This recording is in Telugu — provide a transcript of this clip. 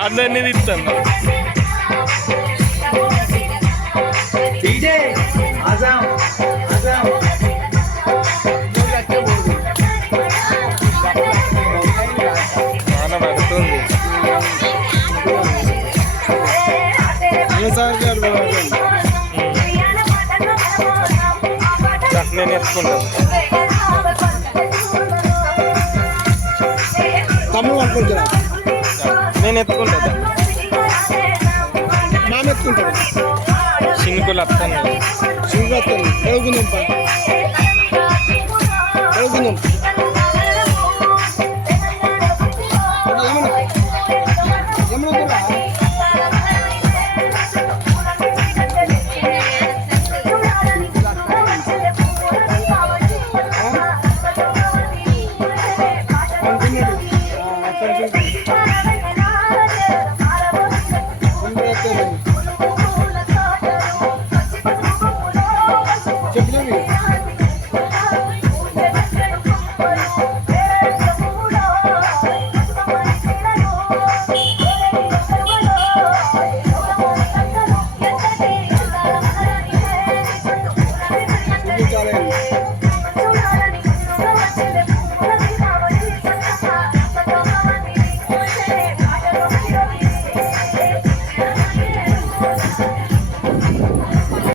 అందరినీ తిస్తాను. వాన పడుతుంది. నేను ఎత్తుకుంటాను. తమ్ముడు అనుకుంటున్నా నేను ఎత్తుకుంటాను. మామ ఎత్తుకుంటాడు. చినుకులు వస్తాను. చినుకులు వస్తాను. ఎరుగుందాం ఎరుగుందాం. ఏమన్నా